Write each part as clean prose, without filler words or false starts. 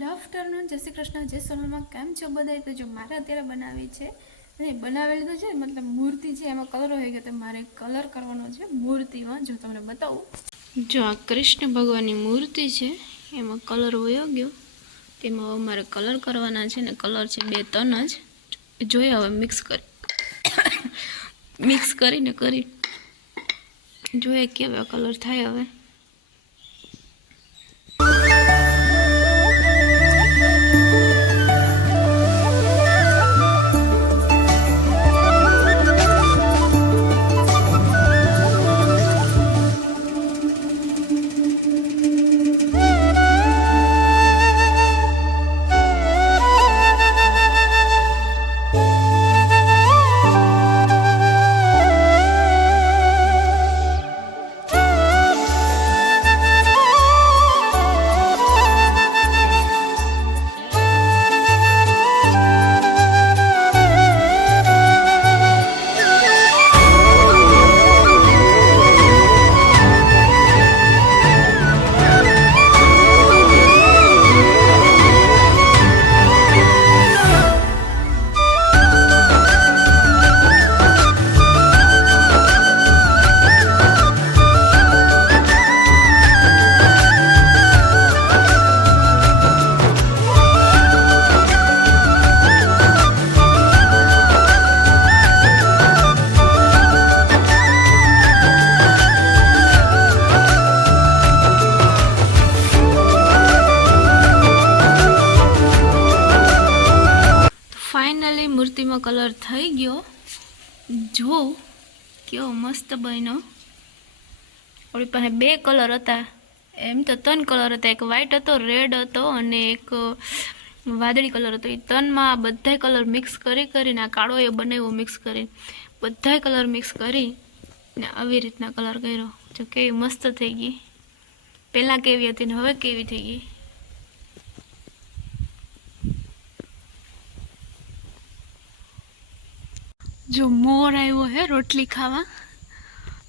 Good afternoon, જય શ્રી કૃષ્ણ, જય સોનલમાં. કેમ છો બધા? તો જો મારે અત્યારે બનાવી છે, નહીં બનાવેલી તો છે, મતલબ મૂર્તિ છે, એમાં કલર હોય ગયો, તો મારે કલર કરવાનો છે મૂર્તિમાં. જો તમને બતાવું, જો આ કૃષ્ણ ભગવાનની મૂર્તિ છે, એમાં કલર વયો ગયો, તેમાં મારે કલર કરવાના છે ને કલર છે 2-3 જ. જોઈએ હવે મિક્સ કરીને જોઈએ કેવા કલર થાય હવે. ફાઇનલી મૂર્તિમાં કલર થઈ ગયો. જો કેવો મસ્ત બન્યો. આપણી પાસે 2 કલર હતા, એમ તો 3 કલર હતા. એક વ્હાઈટ હતો, રેડ હતો અને એક વાદળી કલર હતો. એ 3માં બધા કલર મિક્સ કરીને આ કાળો એ બનાવ્યો, મિક્સ કરી બધા કલર મિક્સ કરી ને આવી રીતના કલર કર્યો. જો કેવી મસ્ત થઈ ગઈ. પહેલાં કેવી હતી ને હવે કેવી થઈ ગઈ. જો મોર આવ્યો હે રોટલી ખાવા.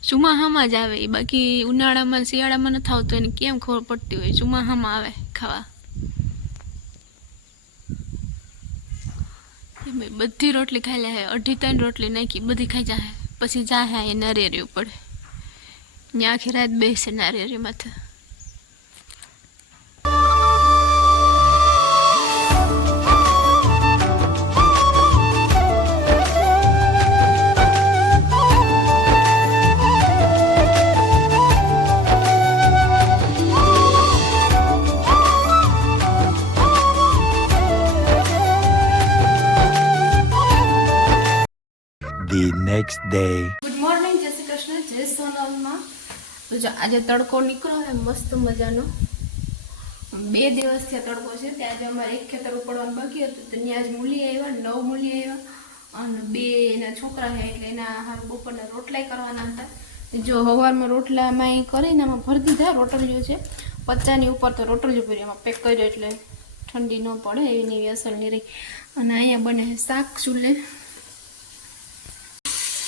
ચોમાહામાં જ આવે, બાકી ઉનાળામાં શિયાળામાં નથી આવતો. એને કેમ ખબર પડતી હોય, ચોમાહામાં આવે ખાવા. બધી રોટલી ખાઈ લે. 2.5-3 રોટલી નાખી, બધી ખાઈ જાય. પછી જાહે એ નારિયેરી પડે, ત્યાં આખી રાત બેસે નારિયેરી માથે. The next day. Good morning, જય શ્રી કૃષ્ણ, જય સોનલમાં. તો જો આજે તડકો નીકળ્યો હોય મસ્ત મજાનો. 2 દિવસથી આ તડકો છે. ત્યાં આજે અમારે એક ખેતર ઉપાડવાનું બાકી હતું, તો ત્યાં જ મૂલી આવ્યા, 9 મૂલી આવ્યા અને 2 એના છોકરા છે, એટલે એના હાર બપોરના રોટલા કરવાના હતા. જો સવારમાં રોટલામાં એ કરીને આમાં ભરી દીધા. રોટલીઓ છે 50ની ઉપર, તો રોટલીઓ ભરી એમાં પેક કર્યો, એટલે ઠંડી ન પડે એની અસર નહીં રહી. અને અહીંયા બને શાક ચૂલે,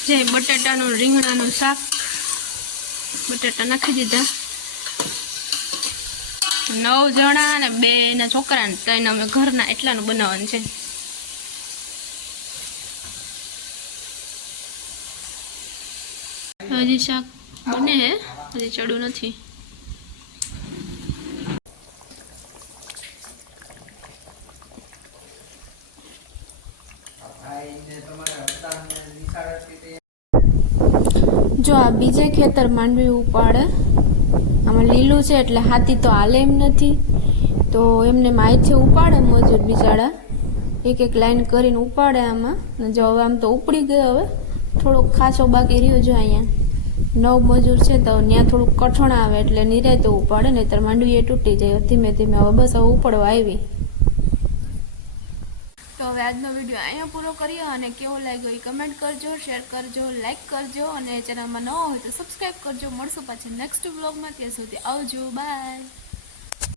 જે બટાટાનું રીંગણાનું શાક. બટાટા નાખી દીધા. 9 જણા અને 2 એના છોકરાને, 3 અમે ઘરના, એટલાનું બનાવવાનું છે. હજી શાક બને હે, હજી ચડ્યું નથી. જો આ બીજે ખેતર માંડવી ઉપાડે. આમાં લીલું છે એટલે હાથી તો હાલે એમ નથી, તો એમને માહિતી ઉપાડે મજૂર બિચારા. એક લાઈન કરીને ઉપાડે આમાં. જો હવે આમ તો ઉપડી ગયો, હવે થોડોક ખાસો બાકી રહ્યો. જો અહીંયા 9 મજૂર છે, તો ત્યાં થોડુંક કઠણ આવે એટલે નિરાય તો ઉપાડે, નહીંતર માંડવી એ તૂટી જાય ધીમે ધીમે. હવે બસ હવે ઉપાડવા આવી. તો હવે આજનો વિડીયો અહીંયા પૂરો કરીએ, અને કેવો લાગ્યો એ કમેન્ટ કરજો, શેર કરજો, લાઈક કરજો, અને ચેનલમાં નવો હોય તો સબસ્ક્રાઈબ કરજો. મળશું પાછી નેક્સ્ટ વ્લોગમાં. ત્યાં સુધી આવજો, બાય.